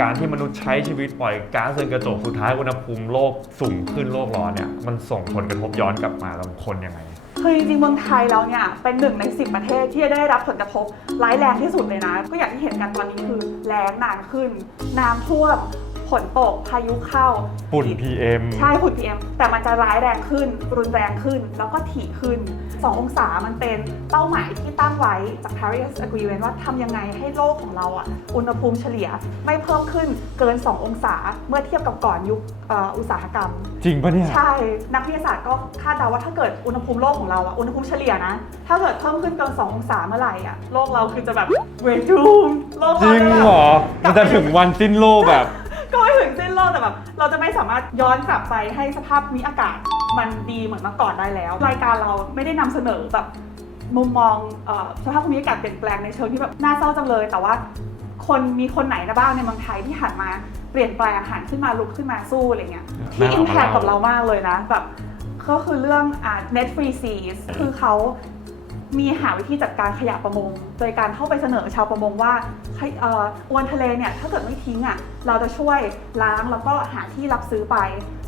การที่มนุษย์ใช้ชีวิตปล่อยก๊าซเรือนกระจกสุดท้ายอุณหภูมิโลกสูงขึ้นโลกร้อนเนี่ยมันส่งผลกระทบย้อนกลับมากับคนยังไง คือจริงๆเมืองไทยเราเนี่ยเป็นหนึ่งในสิบประเทศที่ได้รับผลกระทบร้ายแรงที่สุดเลยนะ ก็อย่างที่เห็นกันตอนนี้คือแล้งนานขึ้น น้ำท่วม นตกพายุเข้าฝุ่น PM ใช่ฝุ่น PM แต่มันจะร้ายแรงขึ้น รุนแรงขึ้น แล้วก็ถี่ขึ้น 2 องศามันเป็นเป้าหมายที่ตั้งไว้จาก Paris Agreement ว่าทำยังไงให้โลกของเราอะอุณหภูมิเฉลี่ยไม่เพิ่มขึ้นเกิน 2 องศาเมื่อเทียบกับก่อนยุคเอ่ออุตสาหกรรม จริงปะเนี่ย ใช่ นักวิทยาศาสตร์ก็คาดเดาว่าถ้าเกิดอุณหภูมิโลกของเราอะอุณหภูมิเฉลี่ยนะ ถ้าเกิดเพิ่มขึ้นเกิน 2 องศาเมื่อไหร่อะโลกเราคือจะแบบเวทูมโลกจเราริงจะแบบ เหรอ มันจะถึงวันสิ้นโลกแบบ ก็ไม่ถึงสิ้นโลกแต่แบบเราจะไม่สามารถย้อนกลับไปให้สภาพภูมิอากาศมันดีเหมือนเมื่อก่อนได้แล้ว รายการเราไม่ได้นำเสนอแบบมุมมองเออสภาพภูมิอากาศเปลี่ยนแปลงในเชิงที่แบบน่าเศร้าจังเลย แต่ว่าคนมีคนไหนนะบ้างในเมืองไทยที่หันมาเปลี่ยนแปลงหันขึ้นมาลุกขึ้นมาสู้อะไรเงี้ยที่น่าเอามาอิมแพคเล่ากับเรามากเลยนะแบบก็คือเรื่องอ่า net free seas คือเขา มีหาวิธีจัดการขยะประมง โดยการเข้าไปเสนอชาวประมงว่าออวนทะเลเนี่ยถ้าเกิดไม่ทิ้งอะเราจะช่วยล้างแล้วก็หาที่รับซื้อไป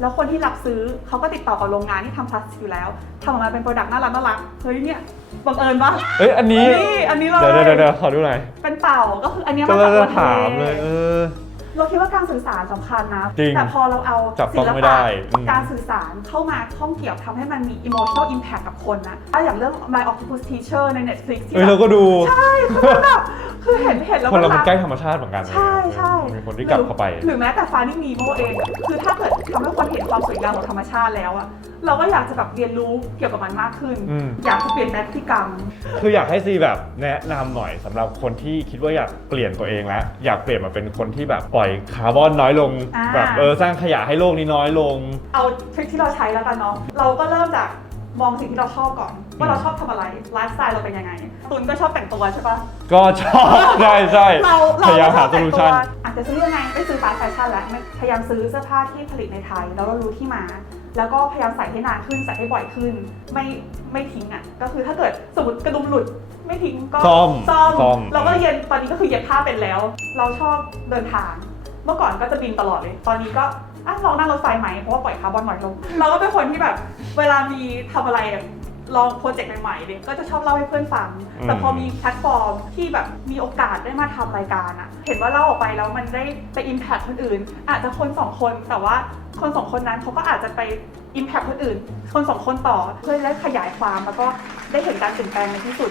แล้วคนที่รับซื้อเขาก็ติดต่อกับโรงงานที่ทำพลาสติกอยู่แล้วทำออกมาเป็นโปรดักต์น่ารักน่ารักเฮ้ยเนี่ยบังเอิญปะเอ้ยอันนี้อันนี้เลเดี๋ยวเดี๋ยวเดี๋ยวขอดูหน่อยเป็นเต่าก็คืออันเนี้ยมาจากอวนทะถามเล เลยเออเราคิดว่าการสื่อสารสำคัญนะ จริงแต่พอเราเอาจับต้ศิองลไม่ปะได้อืม การสื่อสารเข้ามาข้องเกี่ยวทำให้มันมี emotional impact กับคนนะถ้าอย่างเรื่อง My Octopus Teacher ใน Netflix ที่เอ้ยแบเราบก็ดูใช่คือมันแบบคือเห็นเห็นแล้วคนเรามัมันรัใกล้ธรรมชาติเหมือนกันใช่ใช่มีคนที่กลับเข้าไป หรือแม้แต่ Finding Nemo เอง คือถ้าเกิดทำให้คนเห็นความสวยงามของธรรมชาติแล้วอะเราก็อยากจะแบบเรียนรู้เกี่ยวกับมันมากขึ้น อืม อยากจะเปลี่ยนแปลงพฤติกรรม คืออยากให้ซีแบบแนะนำหน่อยสำหรับคนที่คิดว่าอยากเปลี่ยนตัวเองแล้ว อยากเปลี่ยนมาเป็นคนที่แบบปล่อยคาร์บอนน้อยลง อ่า แบบเออสร้างขยะให้โลกนี้น้อยลง เอาทริคที่เราใช้แล้วกันเนาะ เราก็เริ่มจากมองสิ่งที่เราชอบก่อน ว่าเราชอบทำอะไร ไลฟ์สไตล์เราเป็นยังไง ตุนก็ชอบแต่งตัวใช่ปะก็ชอบ ใช่ใช่เราเราพยายามหาชอบโซแต่งลูตัชัวนอาจจะซื้อยังไงไม่ซื้อฟาสต์แฟชั่นแล้วไม่พยายามซื้อเสื้อผ้าที่ผลิตในไทย แล้วเรารู้ที่มา แล้วก็พยายามใส่ให้นานขึ้นใส่ให้บ่อยขึ้น ไม่ไม่ทิ้งอะ ก็คือถ้าเกิดสมมติกระดุมหลุดไม่ทิ้งก็ซ่อมซ่อมซ่อม เราก็เย็นตอนนี้ก็คือเย็บผ้าเป็นแล้ว เราชอบเดินทาง เมื่อก่อนก็จะบินตลอดเลย ตอนนี้ก็อะลองนั่งรถไฟไหมเพราะว่าปล่อยคาร์บอนน้อยลงเราก็เป็นคนที่แบบ เวลามีทำอะไรอะ ลองโปรเจกต์ใหม่ๆเนี่ยก็จะชอบเล่าให้เพื่อนฟัง แต่พอมีแพลตฟอร์มที่แบบมีโอกาสได้มาทำรายการอะเห็นว่าเล่าออกไปแล้วมันได้ไปอิมแพคคนอื่น อาจจะคนสองคนแต่ว่าคนสองคนนั้นเขาก็อาจจะไปอิมแพคคนอื่น คนสองคนต่อเพื่อได้ขยายความแล้วก็ได้เห็นการเปลี่ยนแปลงในที่สุด